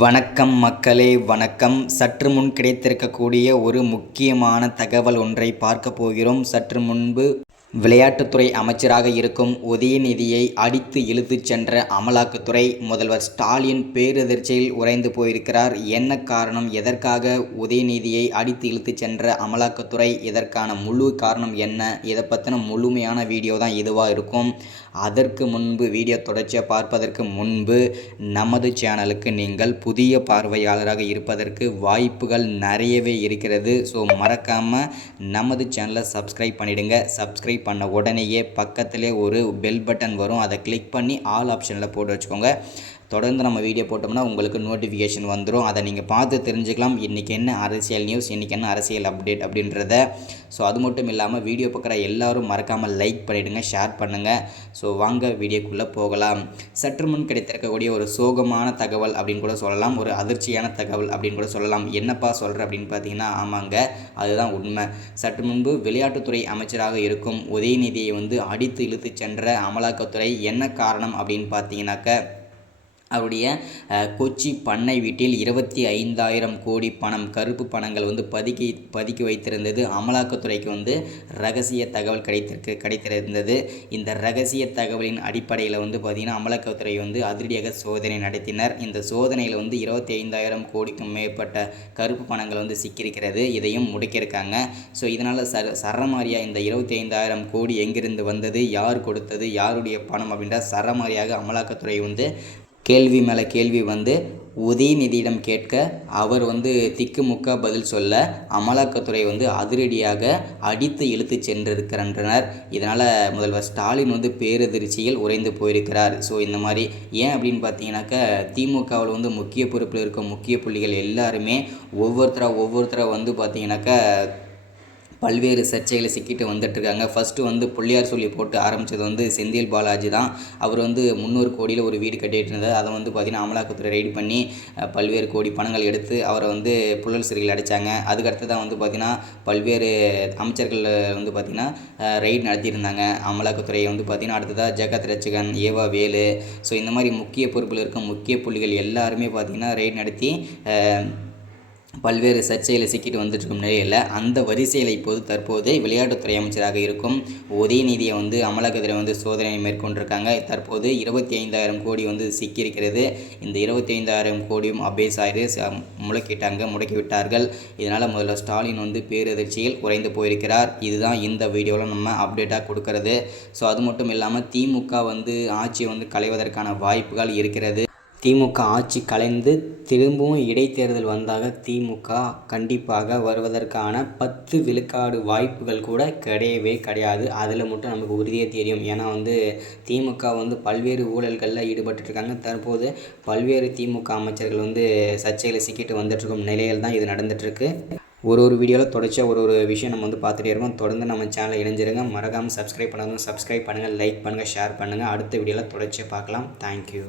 வணக்கம் மக்களே, வணக்கம். சற்று முன் கிடைத்திருக்கக்கூடிய ஒரு முக்கியமான தகவல் ஒன்றை பார்க்க போகிறோம். சற்று முன்பு விளையாட்டுத்துறை அமைச்சராக இருக்கும் உதயநிதியை அடித்து இழுத்துச் சென்ற அமலாக்கத்துறை முதல்வர் ஸ்டாலின் பேரதிர்ச்சியில் உறைந்து போயிருக்கிறார். என்ன காரணம், எதற்காக உதயநிதியை அடித்து இழுத்துச் சென்ற அமலாக்கத்துறை, இதற்கான முழு காரணம் என்ன, இதை பற்றின முழுமையான வீடியோ தான் இதுவாக இருக்கும். அதற்கு முன்பு, வீடியோ தொடர்ச்சியாக பார்ப்பதற்கு முன்பு நமது சேனலுக்கு நீங்கள் புதிய பார்வையாளராக இருப்பதற்கு வாய்ப்புகள் நிறையவே இருக்கிறது. ஸோ மறக்காமல் நமது சேனலை சப்ஸ்கிரைப் பண்ணிவிடுங்க. சப்ஸ்கிரைப் பண்ண உடனேயே பக்கத்திலே ஒரு பெல் பட்டன் வரும், அதை கிளிக் பண்ணி ஆல் ஆப்ஷனில் போட்டு வச்சுக்கோங்க. தொடர்ந்து நம்ம வீடியோ போட்டோம்னா உங்களுக்கு நோட்டிஃபிகேஷன் வந்துடும். அதை நீங்கள் பார்த்து தெரிஞ்சுக்கலாம், இன்றைக்கி என்ன அரசியல் நியூஸ், இன்றைக்கி என்ன அரசியல் அப்டேட் அப்படின்றத. ஸோ அது மட்டும் இல்லாமல் வீடியோ பார்க்குற எல்லோரும் மறக்காமல் லைக் பண்ணிவிடுங்க, ஷேர் பண்ணுங்கள். ஸோ வாங்க வீடியோக்குள்ளே போகலாம். சற்று முன் கிடைத்திருக்கக்கூடிய ஒரு சோகமான தகவல் அப்படின்னு கூட சொல்லலாம், ஒரு அதிர்ச்சியான தகவல் அப்படின்னு கூட சொல்லலாம். என்னப்பா சொல்கிற அப்படின்னு பார்த்தீங்கன்னா, ஆமாங்க, அதுதான் உண்மை. சற்று முன்பு விளையாட்டுத்துறை அமைச்சராக இருக்கும் உதயநிதியை அடித்து இழுத்து சென்ற அமலாக்கத்துறை என்ன காரணம் அப்படின்னு பார்த்தீங்கன்னாக்க, அவருடைய கொச்சி பண்ணை வீட்டில் 25,000 கோடி பணம், கருப்பு பணங்கள் பதுக்கி வைத்திருந்தது. அமலாக்கத்துறைக்கு ரகசிய தகவல் கிடைத்திருந்தது. இந்த ரகசிய தகவலின் அடிப்படையில் பார்த்திங்கன்னா அமலாக்கத்துறை அதிரடியாக சோதனை நடத்தினர். இந்த சோதனையில் 25,000 கோடிக்கும் மேற்பட்ட கருப்பு பணங்கள் சிக்கியிருக்கிறது. இதையும் முடக்கியிருக்காங்க. ஸோ இதனால் சரமாரியாக இந்த 25,000 கோடி எங்கிருந்து வந்தது, யார் கொடுத்தது, யாருடைய பணம் அப்படின்ற சரமாரியாக அமலாக்கத்துறை கேள்வி மேலே கேள்வி உதயநிதியிடம் கேட்க, அவர் திக்குமுக்கா பதில் சொல்ல, அமலாக்கத்துறை அதிரடியாக அடித்து இழுத்து சென்றிருக்கின்றனர். இதனால் முதல்வர் ஸ்டாலின் பேரதிர்ச்சியில் உறைந்து போயிருக்கிறார். ஸோ இந்த மாதிரி ஏன் அப்படின்னு பார்த்தீங்கன்னாக்கா, திமுகவில் முக்கிய பொறுப்பில் இருக்கும் முக்கிய புள்ளிகள் எல்லாருமே ஒவ்வொருத்தராக பார்த்தீங்கன்னாக்கா பல்வேறு சர்ச்சைகளை சிக்கிட்டு வந்துட்டுருக்காங்க. ஃபஸ்ட்டு பிள்ளையார் சொல்லி போட்டு ஆரம்பித்தது செந்தில் பாலாஜி தான். அவர் 300 கோடியில் ஒரு வீடு கட்டிகிட்டு இருந்தார். அதை பார்த்திங்கன்னா அமலாக்கத்துறை ரெய்டு பண்ணி பல்வேறு கோடி பணங்கள் எடுத்து அவரை புழல் சிறையில் அடைத்தாங்க. அதுக்கடுத்து தான் பார்த்திங்கன்னா பல்வேறு அமைச்சர்கள் பார்த்திங்கன்னா ரெய்டு நடத்தியிருந்தாங்க. அமலாக்கத்துறையை பார்த்திங்கன்னா அடுத்ததாக ஜெகத் ரட்சகன், ஏவா வேலு, ஸோ இந்த மாதிரி முக்கிய பொறுப்பில் இருக்கும் முக்கிய புள்ளிகள் எல்லாருமே பார்த்திங்கன்னா ரெய்டு நடத்தி பல்வேறு சர்ச்சையில் சிக்கிட்டு வந்துட்டுருக்கும் நிலையில், அந்த வரிசையில் தற்போது விளையாட்டுத்துறை அமைச்சராக இருக்கும் உதயநிதியை அமலாக்கத்துறை சோதனை மேற்கொண்டிருக்காங்க. தற்போது 25,000 கோடி சிக்கியிருக்கிறது. இந்த 25,000 கோடியும் அபேஸ் ஆயிரு முடக்கிவிட்டார்கள். இதனால் முதல்வர் ஸ்டாலின் பேரதிர்ச்சியில் குறைந்து போயிருக்கிறார். இதுதான் இந்த வீடியோவில் நம்ம அப்டேட்டாக கொடுக்கறது. ஸோ அது மட்டும் இல்லாமல் திமுக ஆட்சியை களைவதற்கான வாய்ப்புகள் இருக்கிறது. திமுக ஆட்சி கலைந்து திரும்பவும் இடைத்தேர்தல் வந்தாக திமுக கண்டிப்பாக வருவதற்கான 10 விழுக்காடு வாய்ப்புகள் கூட கிடையவே கிடையாது. அதில் மட்டும் நமக்கு உறுதியாக தெரியும். ஏன்னா திமுக பல்வேறு ஊழல்களில் ஈடுபட்டுருக்காங்க. தற்போது பல்வேறு திமுக அமைச்சர்கள் சர்ச்சையில் சிக்கிட்டு வந்துட்டுருக்கும் நிலையில் தான் இது நடந்துகிட்ருக்கு. ஒரு வீடியோவில் தொடர்ச்சியாக ஒரு விஷயம் நம்ம பார்த்துட்டே இருக்கோம். தொடர்ந்து நம்ம சேனலை இணைஞ்சிருங்க. மறக்காமல் சப்ஸ்கிரைப் பண்ணுங்கள், லைக் பண்ணுங்கள், ஷேர் பண்ணுங்கள். அடுத்த வீடியோவில் தொடர்ச்சியாக பார்க்கலாம். தேங்க்யூ.